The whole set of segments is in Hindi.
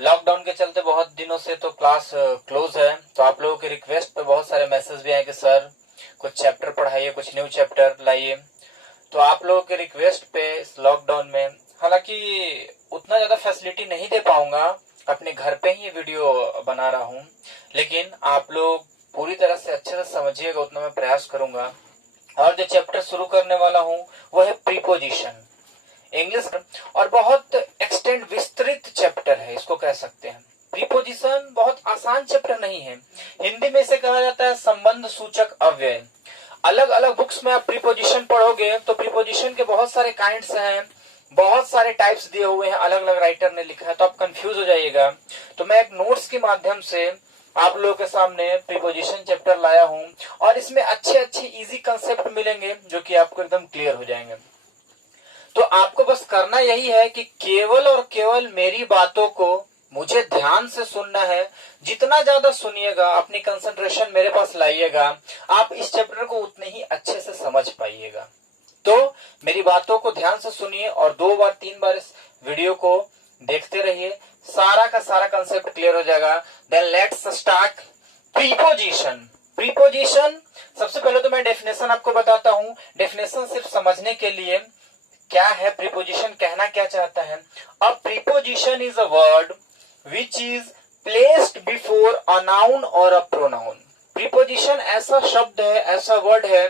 लॉकडाउन के चलते बहुत दिनों से तो क्लास क्लोज है, तो आप लोगों के रिक्वेस्ट पे बहुत सारे मैसेज भी आए कि सर कुछ चैप्टर पढ़ाइए, कुछ न्यू चैप्टर लाइए। तो आप लोगों के रिक्वेस्ट पे इस लॉकडाउन में हालांकि उतना ज्यादा फैसिलिटी नहीं दे पाऊंगा, अपने घर पे ही वीडियो बना रहा हूँ, लेकिन आप लोग पूरी तरह से अच्छे से समझिएगा उतना मैं प्रयास करूंगा। और जो चैप्टर शुरू करने वाला हूँ वो है प्रीपोजिशन इंग्लिश, और बहुत एक्सटेंड विस्तृत चैप्टर है इसको कह सकते हैं। प्रीपोजिशन बहुत आसान चैप्टर नहीं है, हिंदी में इसे कहा जाता है संबंध सूचक अव्यय। अलग अलग बुक्स में आप प्रीपोजिशन पढ़ोगे तो प्रीपोजिशन के बहुत सारे काइंड्स हैं, बहुत सारे टाइप्स दिए हुए हैं, अलग अलग राइटर ने लिखा है, तो आप कंफ्यूज हो जाइएगा। तो मैं एक नोट्स के माध्यम से आप लोगों के सामने प्रीपोजिशन चैप्टर लाया हूं, और इसमें अच्छे अच्छे इजी कंसेप्ट मिलेंगे जो कि आपको एकदम क्लियर हो जाएंगे। तो आपको बस करना यही है कि केवल और केवल मेरी बातों को मुझे ध्यान से सुनना है। जितना ज्यादा सुनिएगा, अपनी कंसंट्रेशन मेरे पास लाइएगा, आप इस चैप्टर को उतने ही अच्छे से समझ पाइएगा। तो मेरी बातों को ध्यान से सुनिए और 2 बार 3 बार इस वीडियो को देखते रहिए, सारा का सारा कंसेप्ट क्लियर हो जाएगा। Then let's start preposition. Preposition सबसे पहले तो मैं डेफिनेशन आपको बताता हूं। डेफिनेशन सिर्फ समझने के लिए क्या है, प्रीपोजिशन कहना क्या चाहता है। अ preposition is a word which is placed before a noun और अ प्रोनाउन। प्रीपोजिशन ऐसा शब्द है, ऐसा वर्ड है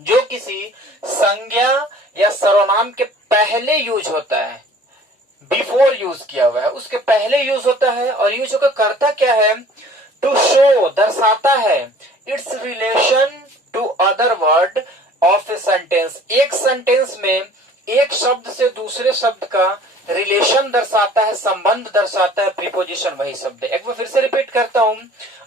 जो किसी संज्ञा या सर्वनाम के पहले यूज होता है। बिफोर यूज किया हुआ है, उसके पहले यूज होता है, और यूज होकर करता क्या है, टू शो दर्शाता है it's relation to other word of a sentence. एक सेंटेंस में एक शब्द से दूसरे शब्द का रिलेशन दर्शाता है, संबंध दर्शाता है। प्रीपोजिशन वही शब्द है। एक बार फिर से रिपीट करता हूं।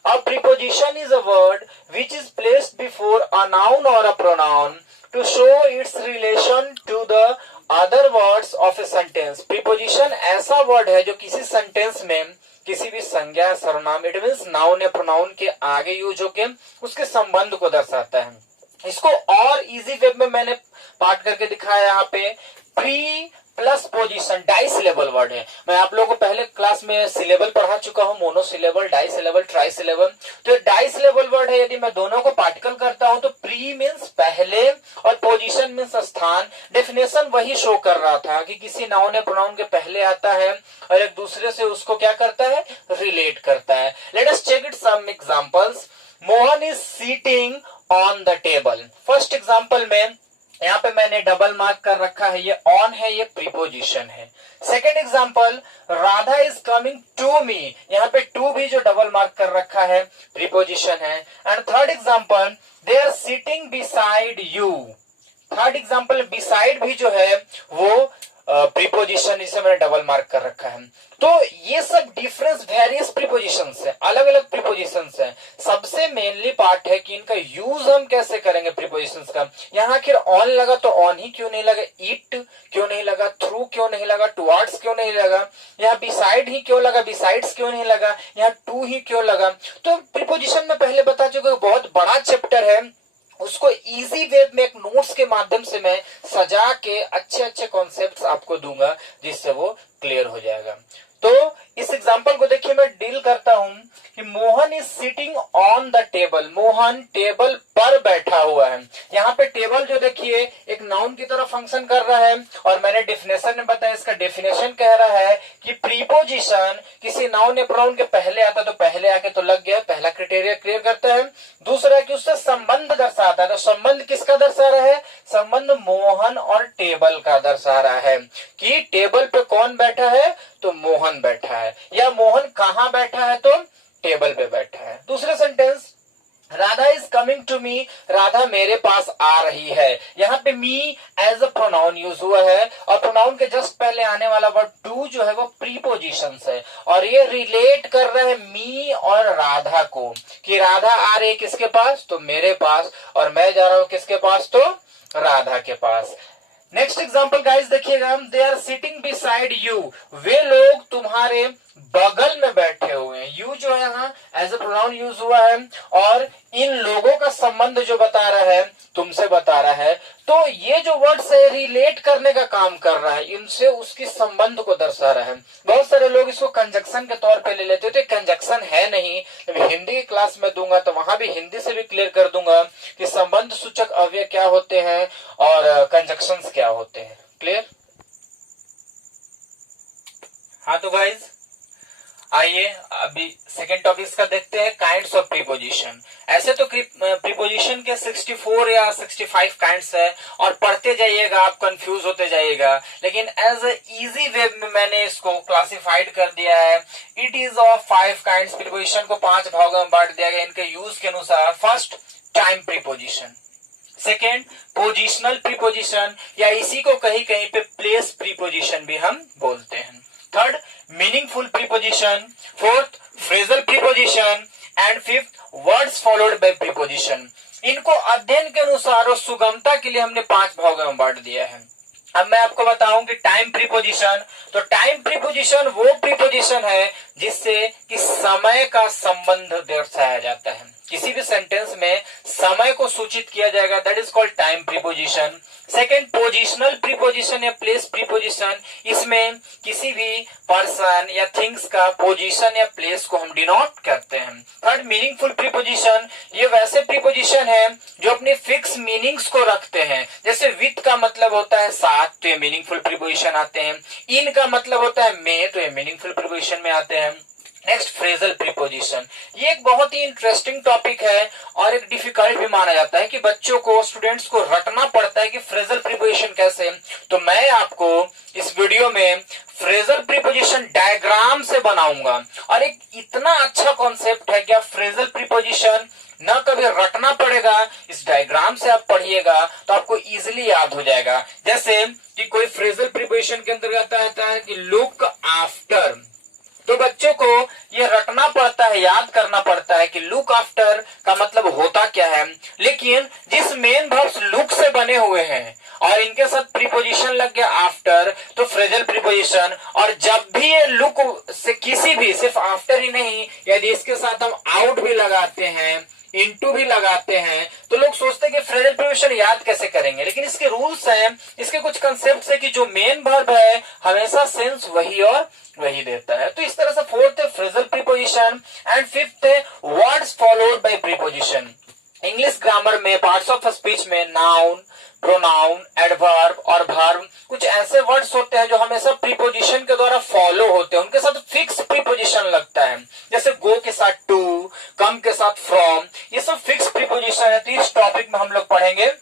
A preposition is a word which is placed before a noun और a pronoun to show its relation to the other words of a sentence. Preposition ऐसा वर्ड है जो किसी सेंटेंस में किसी भी संज्ञा सर्वनाम, इट मीन्स नाउन या प्रोनाउन के आगे यूज होके उसके संबंध को दर्शाता है। इसको और इजी वे में मैंने पार्ट करके दिखाया। यहाँ पे pre plus position disyllable word है। मैं आप लोगों को पहले क्लास में सिलेबल पढ़ा चुका हूँ, monosyllable, disyllable, trisyllable. तो डाई सिलेबल वर्ड है। यदि मैं दोनों को पार्टिकल करता हूं तो प्री मीन्स पहले और पोजिशन मीन्स स्थान। डेफिनेशन वही शो कर रहा था कि किसी नाउन या प्रोनाउन के पहले आता है और एक दूसरे से उसको क्या करता है, रिलेट करता है। Let us check it some examples. Mohan is sitting on the table. First example में यहाँ पे मैंने डबल मार्क कर रखा है, ये ऑन है, ये प्रीपोजिशन है। Second example, Radha is coming to me. यहाँ पे टू भी जो डबल मार्क कर रखा है प्रीपोजिशन है। And third example, they are sitting beside you. Third example beside भी जो है वो प्रीपोजिशन, इसे मैंने डबल मार्क कर रखा है। तो ये सब डिफरेंस वेरियस प्रीपोजिशंस है, अलग अलग प्रीपोजिशंस है। सबसे मेनली पार्ट है कि इनका यूज हम कैसे करेंगे प्रीपोजिशंस का। यहाँ आखिर ऑन लगा तो ऑन ही क्यों नहीं लगा, इट क्यों नहीं लगा, थ्रू क्यों नहीं लगा, टुवर्ड्स क्यों नहीं लगा, यहाँ बिसाइड ही क्यों लगा, बिसाइड्स क्यों नहीं लगा, यहाँ टू ही क्यों लगा। तो प्रीपोजिशन में पहले बता चुके, बहुत बड़ा चैप्टर है, उसको इजी वे में एक नोट्स के माध्यम से मैं सजा के अच्छे अच्छे कॉन्सेप्ट्स आपको दूंगा जिससे वो क्लियर हो जाएगा। तो इस एग्जांपल को देखिए, मैं डील करता हूं कि Mohan is sitting on the table. Mohan table पर बैठा हुआ है। यहाँ पे टेबल जो देखिए एक नाउन की तरह फंक्शन कर रहा है, और मैंने डेफिनेशन में बताया, इसका डेफिनेशन कह रहा है कि प्रीपोजिशन किसी नाउन या प्रोनाउन के पहले आता तो पहले आके तो लग गया, पहला क्राइटेरिया क्लियर करता है। दूसरा कि उससे संबंध दर्शाता है। तो संबंध किसका दर्शा रहा है, संबंध मोहन और टेबल का दर्शा रहा है कि टेबल पे कौन बैठा है, तो मोहन बैठा है, या मोहन कहां बैठा है, तो टेबल पे बैठा है। दूसरे sentence, Radha is coming to me, Radha मेरे पास आ रही है। यहाँ पे me as a pronoun use हुआ है, और प्रोनाउन के जस्ट पहले आने वाला वर्ड टू जो है वो प्रीपोजिशन है, और ये रिलेट कर रहे हैं मी और राधा को कि राधा आ रही है किसके पास, तो मेरे पास, और मैं जा रहा हूं किसके पास, तो राधा के पास। नेक्स्ट एग्जाम्पल गाइस देखिएगा, they are sitting beside you. वे लोग तुम्हारे बगल में बैठे हुए हैं। यू जो है यहाँ एज ए प्रोनाउन यूज हुआ है और इन लोगों का संबंध जो बता रहा है, तुमसे बता रहा है, तो ये जो वर्ड्स है रिलेट करने का काम कर रहा है, इनसे उसकी संबंध को दर्शा रहा है। बहुत सारे लोग इसको कंजक्शन के तौर पे ले लेते हैं, तो कंजक्शन है नहीं। जब हिंदी की क्लास में दूंगा तो वहां भी हिंदी से भी क्लियर कर दूंगा कि संबंध सूचक अव्यय क्या होते हैं और कंजक्शंस क्या होते हैं। क्लियर? हाँ तो गाइज आइए अभी सेकेंड टॉपिक का देखते हैं, काइंड्स ऑफ प्रीपोजिशन। ऐसे तो प्रीपोजिशन के 64 या 65 काइंड्स है और पढ़ते जाइएगा आप कंफ्यूज होते जाइएगा, लेकिन एज ए इजी वे में मैंने इसको क्लासिफाइड कर दिया है। It is of 5 kinds. Preposition को 5 भागों में बांट दिया गया इनके यूज के अनुसार। First, time preposition. Second, positional preposition या इसी को कहीं कहीं पे प्लेस प्रीपोजिशन भी हम बोलते हैं। Third, meaningful preposition. Fourth, phrasal preposition and fifth, words followed by preposition. इनको अध्ययन के अनुसार और सुगमता के लिए हमने 5 भागों में बांट दिया है। अब मैं आपको बताऊं कि टाइम प्रीपोजिशन, तो टाइम प्रीपोजिशन वो प्रीपोजिशन है जिससे कि समय का संबंध दर्शाया जाता है। किसी भी सेंटेंस में समय को सूचित किया जाएगा, that is called time preposition. Second, positional preposition या प्लेस प्रीपोजिशन। इसमें किसी भी पर्सन या थिंग्स का पोजीशन या प्लेस को हम डिनोट करते हैं। Third, meaningful preposition. ये वैसे प्रीपोजिशन है जो अपने फिक्स मीनिंग्स को रखते हैं। जैसे विथ का मतलब होता है साथ, तो ये मीनिंगफुल प्रीपोजिशन आते हैं। इन का मतलब होता है में, तो ये मीनिंगफुल प्रीपोजिशन में आते हैं। Next, phrasal preposition. ये एक बहुत ही इंटरेस्टिंग टॉपिक है और एक डिफिकल्ट भी माना जाता है कि बच्चों को, स्टूडेंट्स को रटना पड़ता है कि फ्रेजल प्रीपोजिशन कैसे। तो मैं आपको इस वीडियो में फ्रेजल प्रीपोजिशन डायग्राम से बनाऊंगा और एक इतना अच्छा कॉन्सेप्ट है कि आप फ्रेजल प्रीपोजिशन न कभी रटना पड़ेगा, इस डायग्राम से आप पढ़िएगा तो आपको इजीली याद हो जाएगा। जैसे कि कोई फ्रेजल प्रीपोजिशन के अंतर्गत आता है कि लुक आफ्टर, तो बच्चों को ये रटना पड़ता है, याद करना पड़ता है कि लुक आफ्टर का मतलब होता क्या है। लेकिन जिस मेन वर्ब्स लुक से बने हुए हैं और इनके साथ प्रीपोजिशन लग गया आफ्टर, तो फ्रेजल प्रीपोजिशन। और जब भी ये लुक से किसी भी, सिर्फ आफ्टर ही नहीं, यदि इसके साथ हम आउट भी लगाते हैं, इनटू भी लगाते हैं, तो लोग सोचते हैं कि फ्रेजल प्रीपोजिशन याद कैसे करेंगे। लेकिन इसके रूल्स हैं, इसके कुछ कंसेप्ट है कि जो मेन वर्ब है हमेशा सेंस वही और वही देता है। तो इस तरह से फोर्थ है फ्रेजल प्रीपोजिशन एंड फिफ्थ है words followed by preposition. English grammar में, पार्ट्स ऑफ स्पीच में नाउन, प्रोनाउन, एडवर्ब और वर्ब कुछ ऐसे वर्ड्स होते हैं जो हमेशा प्रीपोजिशन के द्वारा फॉलो होते हैं, उनके साथ फिक्स प्रीपोजिशन लगता है। जैसे गो के साथ टू, कम के साथ फ्रॉम, ये सब फिक्स प्रीपोजिशन है। तो इस टॉपिक में हम लोग पढ़ेंगे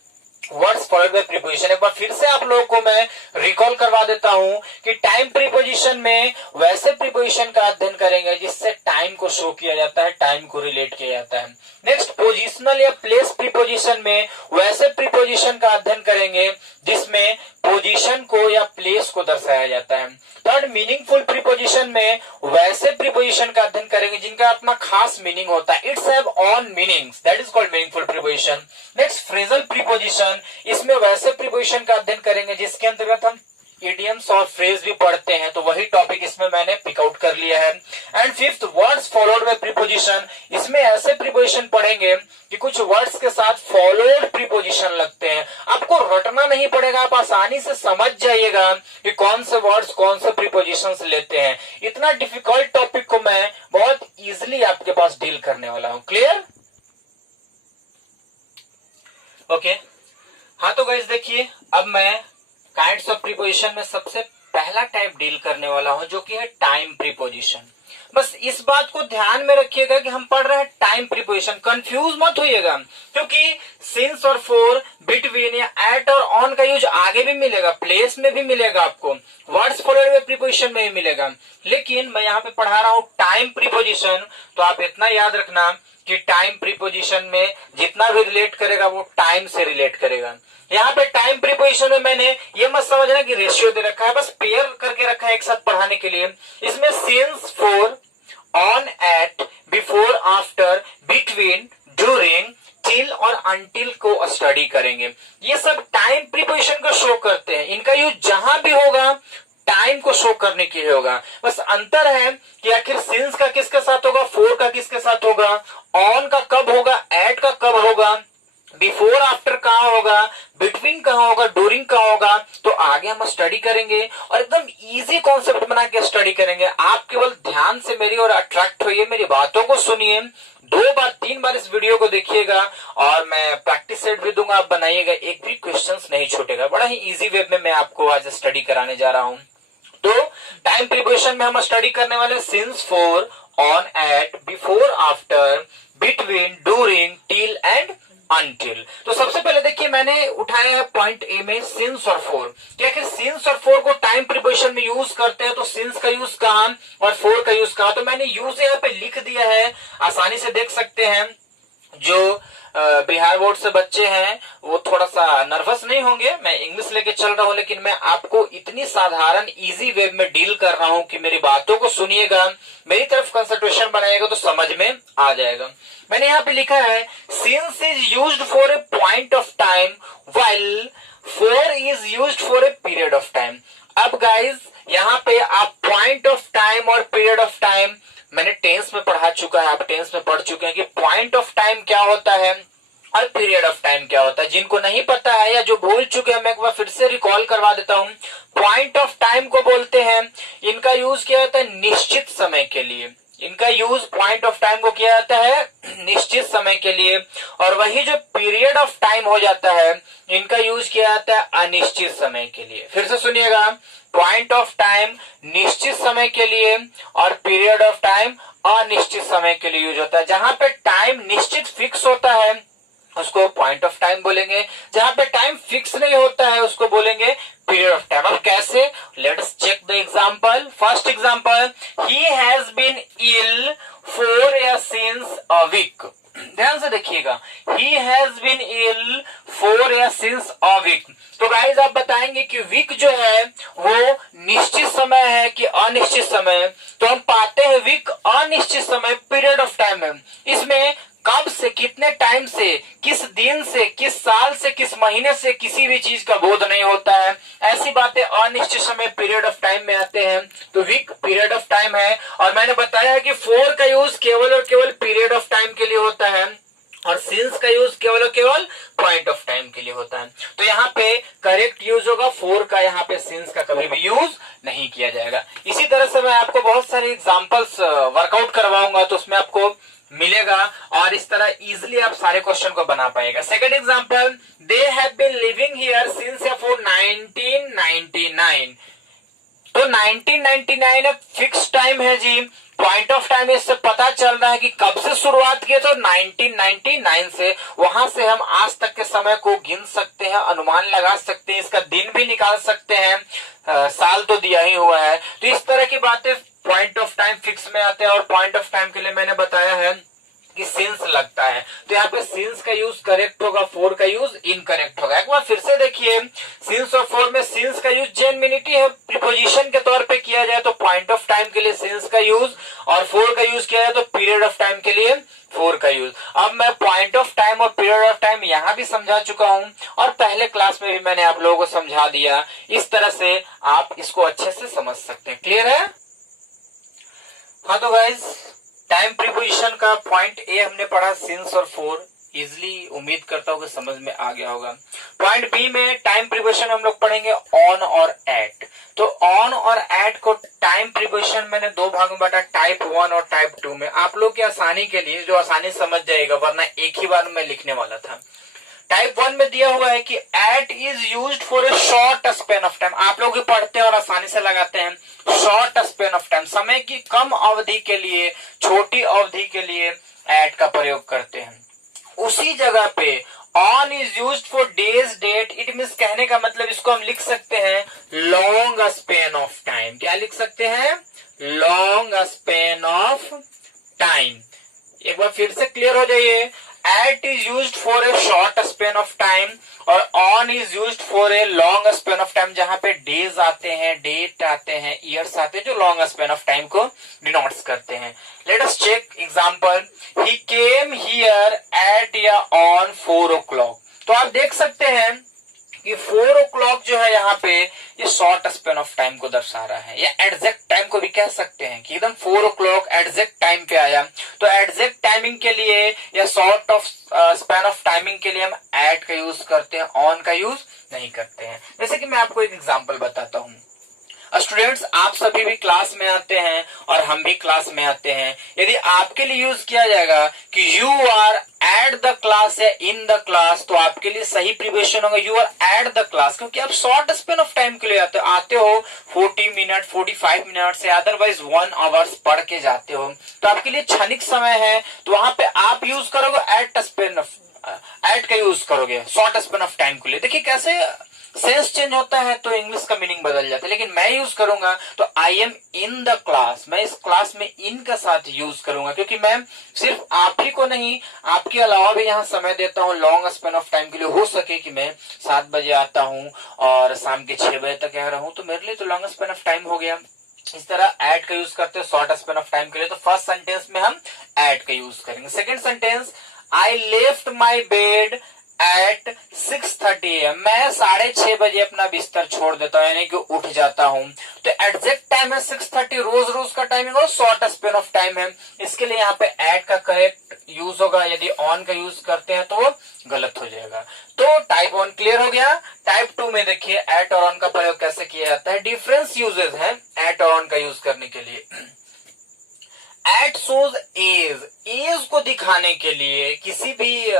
वर्ड्स फॉलोड बाय प्रीपोजिशन। एक बार फिर से आप लोगों को मैं रिकॉल करवा देता हूं कि टाइम प्रीपोजिशन में वैसे प्रीपोजिशन का अध्ययन करेंगे जिससे टाइम को शो किया जाता है, टाइम को रिलेट किया जाता है। नेक्स्ट, पोजिशनल या प्लेस प्रीपोजिशन में वैसे प्रीपोजिशन का अध्ययन करेंगे जिसमें पोजीशन को या प्लेस को दर्शाया जाता है। थर्ड, मीनिंगफुल प्रीपोजिशन में वैसे प्रीपोजिशन का अध्ययन करेंगे जिनका अपना खास मीनिंग होता है, it's have on meanings, that is called meaningful preposition. Next, phrasal preposition, इसमें वैसे प्रीपोजिशन का अध्ययन करेंगे जिसके अंतर्गत हम इडियम्स और फ्रेज भी पढ़ते हैं, तो वही टॉपिक इसमें मैंने पिक आउट कर लिया है। And fifth, words followed by preposition, इसमें ऐसे प्रीपोजिशन पढ़ेंगे कि कुछ वर्ड्स के साथ फॉलोड प्रीपोजिशन लगते हैं। आपको रटना नहीं पड़ेगा, आप आसानी से समझ जाइएगा कि कौन से वर्ड्स कौन से प्रीपोजिशंस लेते हैं। इतना डिफिकल्ट टॉपिक को मैं बहुत इजिली आपके पास डील करने वाला हूं। क्लियर? ओके, हाँ तो गाइस देखिए, अब मैं काइंड्स ऑफ प्रीपोजिशन में सबसे पहला टाइप डील करने वाला हूं जो कि है टाइम प्रीपोजिशन। बस इस बात को ध्यान में रखिएगा कि हम पढ़ रहे हैं टाइम प्रीपोजिशन, कंफ्यूज मत होइएगा, क्योंकि सिंस और फॉर, बिटवीन या एट और ऑन का यूज आगे भी मिलेगा, प्लेस में भी मिलेगा, आपको वर्ड्स फॉलोड बाय प्रीपोजिशन में भी मिलेगा। लेकिन मैं यहाँ पे पढ़ा रहा हूं टाइम प्रीपोजिशन, तो आप इतना याद रखना कि टाइम प्रीपोजिशन में जितना भी रिलेट करेगा वो टाइम से रिलेट करेगा। यहाँ पे टाइम प्रीपोजिशन में मैंने ये मत समझना कि रेशियो दे रखा है, बस पेयर करके रखा है एक साथ पढ़ाने के लिए। इसमें since, for, on, at, before, after, between, during, till और अंटिल को स्टडी करेंगे। ये सब टाइम प्रीपोजिशन को शो करते हैं। इनका यूज जहां भी होगा टाइम को शो करने के लिए होगा। बस अंतर है कि आखिर सिंस का किसके साथ होगा, फोर का किसके साथ होगा, ऑन का कब होगा, एट का कब होगा, बिफोर आफ्टर कहां होगा, बिटवीन कहां होगा, ड्यूरिंग कहां होगा। तो आगे हम स्टडी करेंगे और एकदम इजी कॉन्सेप्ट बना के स्टडी करेंगे। आप केवल ध्यान से मेरी ओर अट्रैक्ट होइए, मेरी बातों को सुनिए, 2 बार 3 बार इस वीडियो को देखिएगा और मैं प्रैक्टिस सेट भी दूंगा, आप बनाइएगा, एक भी क्वेश्चंस नहीं छूटेगा। बड़ा ही इजी वे में मैं आपको आज स्टडी कराने जा रहा हूं। तो टाइम प्रिपोजिशन में हम स्टडी करने वाले since, for, on, at, before, after, between, during, till and until. तो सबसे पहले देखिए मैंने उठाया है पॉइंट ए में सिंस और फोर। क्या कि सिंस और फोर को टाइम प्रिपोजिशन में यूज करते हैं, तो सिंस का यूज कहां और फोर का यूज कहां, तो मैंने यूज यहाँ पे लिख दिया है, आसानी से देख सकते हैं। जो बिहार बोर्ड से बच्चे हैं वो थोड़ा सा नर्वस नहीं होंगे, मैं इंग्लिश लेके चल रहा हूं, लेकिन मैं आपको इतनी साधारण इजी वे में डील कर रहा हूं कि मेरी बातों को सुनिएगा, मेरी तरफ कंसंट्रेशन बनाएगा तो समझ में आ जाएगा। मैंने यहाँ पे लिखा है since is used for A point of time while four is used for a period of time. अब गाइज यहाँ पे आप पॉइंट ऑफ टाइम और पीरियड ऑफ टाइम मैंने टेंस में पढ़ा चुका है, आप टेंस में पढ़ चुके हैं कि पॉइंट ऑफ टाइम क्या होता है और पीरियड ऑफ टाइम क्या होता है। जिनको नहीं पता है या जो भूल चुके हैं, मैं एक बार फिर से रिकॉल करवा देता हूं। पॉइंट ऑफ टाइम को बोलते हैं, इनका यूज किया जाता है निश्चित समय के लिए, इनका यूज पॉइंट ऑफ टाइम को किया जाता है निश्चित समय के लिए। और वही जो पीरियड ऑफ टाइम हो जाता है, इनका यूज किया जाता है अनिश्चित समय के लिए। फिर से सुनिएगा, पॉइंट ऑफ टाइम निश्चित समय के लिए और पीरियड ऑफ टाइम अनिश्चित समय के लिए यूज होता है। जहां पे टाइम निश्चित फिक्स होता है उसको पॉइंट ऑफ टाइम बोलेंगे, जहां पे टाइम फिक्स नहीं होता है उसको बोलेंगे पीरियड ऑफ टाइम। अब कैसे, let's check the example. First example, he has been ill for या सिंस अ वीक। ध्यान से देखिएगा, he has been ill for या सिंस अ वीक। तो गाइस आप बताएंगे कि वीक जो है वो निश्चित समय है कि अनिश्चित समय। तो हम पाते हैं वीक अनिश्चित समय पीरियड ऑफ टाइम है। इसमें कब से, कितने टाइम से, किस दिन से, किस साल से, किस महीने से किसी भी चीज का बोध नहीं होता है। ऐसी बातें अनिश्चित समय पीरियड ऑफ टाइम में आते हैं। तो वीक पीरियड ऑफ टाइम है। और मैंने बताया कि फोर का यूज केवल और केवल पीरियड ऑफ टाइम के लिए होता है और सिंस का यूज केवल और केवल पॉइंट ऑफ टाइम के लिए होता है। तो यहाँ पे करेक्ट यूज होगा फोर का, यहाँ पे सिंस का कभी भी यूज नहीं किया जाएगा। इसी तरह से मैं आपको बहुत सारे एग्जांपल्स वर्कआउट करवाऊंगा तो उसमें आपको मिलेगा और इस तरह इजिली आप सारे क्वेश्चन को बना पाएगा। Second example, they have been living here since या फॉर 1999। तो 1999 एक फिक्स टाइम है जी। पॉइंट ऑफ टाइम इससे पता चल रहा है कि कब से शुरुआत किए, तो 1999 से। वहां से हम आज तक के समय को गिन सकते हैं, अनुमान लगा सकते हैं, इसका दिन भी निकाल सकते हैं, साल तो दिया ही हुआ है। तो इस तरह की बातें पॉइंट ऑफ टाइम फिक्स में आते हैं और पॉइंट ऑफ टाइम के लिए मैंने बताया है कि सिंस लगता है। तो यहाँ पे सिंस का यूज करेक्ट होगा, फोर का यूज इनकरेक्ट होगा। एक बार फिर से देखिए, सिंस और फोर में सिंस का यूज जेन्युइनिटी है, प्रीपोजिशन के तौर पे किया जाए तो पॉइंट ऑफ टाइम के लिए सिंस का यूज, और फोर का यूज किया जाए तो पीरियड ऑफ टाइम के लिए फोर का यूज। अब मैं पॉइंट ऑफ टाइम और पीरियड ऑफ टाइम यहाँ भी समझा चुका हूं और पहले क्लास में भी मैंने आप लोगों को समझा दिया। इस तरह से आप इसको अच्छे से समझ सकते हैं। क्लियर है? हाँ तो गाइज, टाइम प्रीपोजिशन का पॉइंट ए हमने पढ़ा, सिंस और फोर। इजिली उम्मीद करता हूँ कि समझ में आ गया होगा। पॉइंट बी में टाइम प्रीपोजिशन हम लोग पढ़ेंगे ऑन और एट। तो ऑन और एट को टाइम प्रीपोजिशन मैंने 2 भाग में बांटा, टाइप 1 और टाइप 2 में। आप लोग की आसानी के लिए, जो आसानी समझ जाएगा, वरना एक ही बार में लिखने वाला था। टाइप 1 में दिया हुआ है कि at is used for a short span of time. आप लोग पढ़ते हैं और आसानी से लगाते हैं, शॉर्ट स्पेन ऑफ टाइम, समय की कम अवधि के लिए, छोटी अवधि के लिए एट का प्रयोग करते हैं। उसी जगह पे on is used for days date. It means, कहने का मतलब इसको हम लिख सकते हैं लॉन्ग स्पेन ऑफ टाइम। क्या लिख सकते हैं? Long span of time. एक बार फिर से क्लियर हो जाइए, at is used for a short span of time और on is used for a long span of time, जहां पे डेज आते हैं, डेट आते हैं, ईयर्स आते हैं, जो लॉन्ग स्पेन ऑफ टाइम को डिनोट्स करते हैं। Let us check example, he came here at या ऑन 4 o'clock। तो आप देख सकते हैं कि 4 o'clock जो है यहाँ पे ये शॉर्ट स्पेन ऑफ टाइम को दर्शा रहा है, या एग्जैक्ट टाइम को भी कह सकते हैं कि एकदम 4 o'clock एग्जैक्ट टाइम पे आया। तो एग्जैक्ट टाइमिंग के लिए या short of span of timing के लिए हम एट का यूज करते हैं, ऑन का यूज नहीं करते हैं। जैसे कि मैं आपको एक एग्जांपल बताता हूं। स्टूडेंट्स, आप सभी भी क्लास में आते हैं और हम भी क्लास में आते हैं। यदि आपके लिए यूज किया जाएगा कि you are at the class या इन द क्लास, तो आपके लिए सही प्रिपरेशन होगा you are at the class, क्योंकि आप शॉर्ट स्पेन ऑफ टाइम के लिए आते हो 40 मिनट 45 मिनट से अदरवाइज 1 आवर्स पढ़ के जाते हो, तो आपके लिए क्षणिक समय है, तो वहां पे आप यूज करोगे एट स्पेन ऑफ एट का यूज करोगे शॉर्ट स्पेन ऑफ टाइम के लिए। देखिए कैसे सेंस चेंज होता है तो इंग्लिश का मीनिंग बदल जाता है। लेकिन मैं यूज करूंगा तो I am in the class, मैं इस क्लास में इन का साथ यूज करूंगा, क्योंकि मैं सिर्फ आप ही को नहीं आपके अलावा भी यहाँ समय देता हूँ लॉन्ग स्पेन ऑफ टाइम के लिए। हो सके कि मैं 7 बजे आता हूँ और शाम के 6 बजे तक यहाँ रहूं, तो मेरे लिए तो लॉन्ग स्पेन ऑफ टाइम हो गया। इस तरह एट का यूज करते हैं शॉर्ट स्पेन ऑफ टाइम के लिए। तो फर्स्ट सेंटेंस में हम एट का यूज करेंगे। Second sentence, I left my bed at 6:30 AM, मैं 6:30 बजे अपना बिस्तर छोड़ देता हूं, यानी कि उठ जाता हूं। तो एग्जैक्ट टाइम है 6:30, रोज रोज का टाइमिंग और शॉर्ट स्पेन ऑफ टाइम है, इसके लिए यहाँ पे एट का करेक्ट यूज होगा। यदि ऑन का यूज करते हैं तो वो गलत हो जाएगा। तो टाइप 1 क्लियर हो गया। टाइप 2 में देखिए एट और ऑन का प्रयोग कैसे किया जाता है। डिफरेंस यूजेस है एट और ऑन का यूज करने के लिए। एट शोज एज, एज को दिखाने के लिए, किसी भी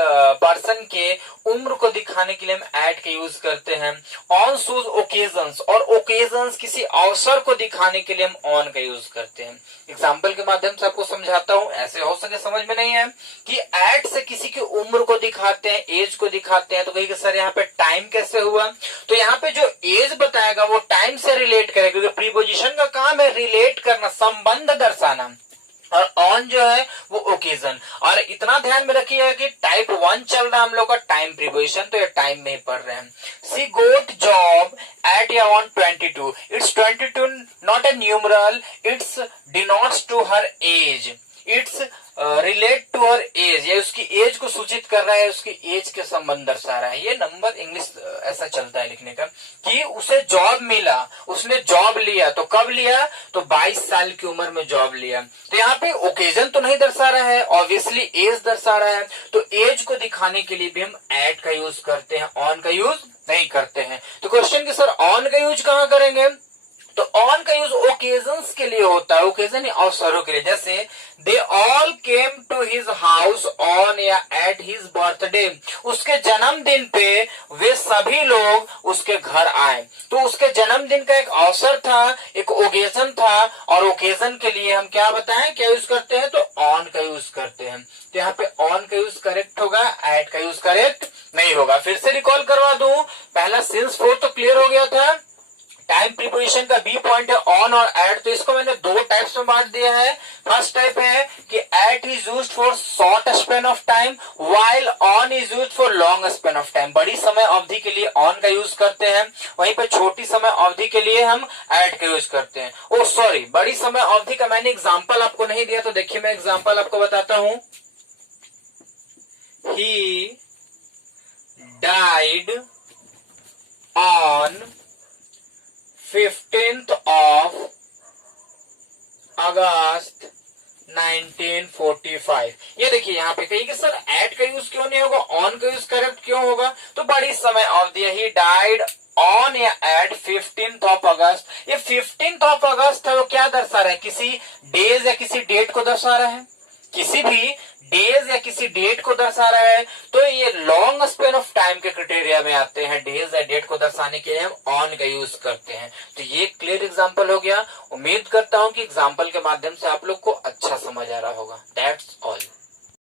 पर्सन के उम्र को दिखाने के लिए हम एट का यूज करते हैं। ऑन शोज ओकेजन्स, और ओकेजन्स किसी अवसर को दिखाने के लिए हम ऑन का यूज करते हैं। एग्जाम्पल के माध्यम से आपको समझाता हूं, ऐसे हो सके समझ में नहीं है कि एट से किसी की उम्र को दिखाते हैं, एज को दिखाते हैं, तो कहीं सर यहाँ पे टाइम कैसे हुआ, तो यहाँ पे जो एज बताएगा वो टाइम से रिलेट करेगा, क्योंकि प्रीपोजिशन का काम है रिलेट करना, संबंध दर्शाना, और ऑन जो है वो ओकेजन। और इतना ध्यान में रखिएगा कि टाइप 1 चल रहा है हम लोग का टाइम प्रीपोजिशन, तो ये टाइम में ही पढ़ रहे हैं। सी गोट जॉब एट या on 22, it's 22 not a numeral, it's denotes to her age, it's relate to her age, ये उसकी एज को सूचित कर रहा है, उसकी एज के संबंध दर्शा रहा है। ये नंबर इंग्लिश ऐसा चलता है लिखने का कि उसे जॉब मिला, उसने जॉब लिया, तो कब लिया, तो 22 साल की उम्र में जॉब लिया। तो यहाँ पे ओकेजन तो नहीं दर्शा रहा है, ऑब्वियसली एज दर्शा रहा है, तो एज को दिखाने के लिए भी हम एट का यूज करते हैं, ऑन का यूज नहीं करते हैं। तो क्वेश्चन कि सर ऑन का यूज कहाँ करेंगे, तो ऑन का यूज ओकेजन्स के लिए होता है, ओकेजन अवसरों के लिए। जैसे they all came to his house on या एट हिज बर्थडे, उसके जन्मदिन पे वे सभी लोग उसके घर आए। तो उसके जन्मदिन का एक अवसर था, एक ओकेजन था, और ओकेजन के लिए हम क्या बताएं, क्या यूज करते हैं, तो ऑन का यूज करते हैं। तो यहाँ पे ऑन का यूज करेक्ट होगा, एट का यूज करेक्ट नहीं होगा। फिर से रिकॉल करवा दूं, पहला सिंस फोर तो क्लियर हो गया था। टाइम प्रीपोजिशन का बी पॉइंट है ऑन और एट, तो इसको मैंने दो टाइप्स में बांट दिया है। फर्स्ट टाइप है कि at is used for short span of time while on is used for long span of time. बड़ी समय अवधि के लिए ऑन का यूज करते हैं, वहीं पे छोटी समय अवधि के लिए हम एट का यूज करते हैं। ओ सॉरी, बड़ी समय अवधि का मैंने एग्जाम्पल आपको नहीं दिया, तो देखिए मैं एग्जाम्पल आपको बताता हूं। He died on 15th of अगस्त 1945। ये देखिए यहाँ पे कही कि सर एट का यूज क्यों नहीं होगा, ऑन का यूज करेक्ट क्यों होगा, तो बड़ी समय अवधि ही डाइड ऑन या एट 15th of अगस्त। ये 15th of अगस्त है, वो क्या दर्शा रहा है, किसी डेज या किसी डेट को दर्शा रहा है, किसी भी डेज या किसी डेट को दर्शा रहा है। तो ये लॉन्ग स्पेन ऑफ टाइम के क्राइटेरिया में आते हैं, डेज या डेट को दर्शाने के लिए हम ऑन का यूज करते हैं। तो ये क्लियर एग्जांपल हो गया। उम्मीद करता हूं कि एग्जांपल के माध्यम से आप लोग को अच्छा समझ आ रहा होगा। That's all.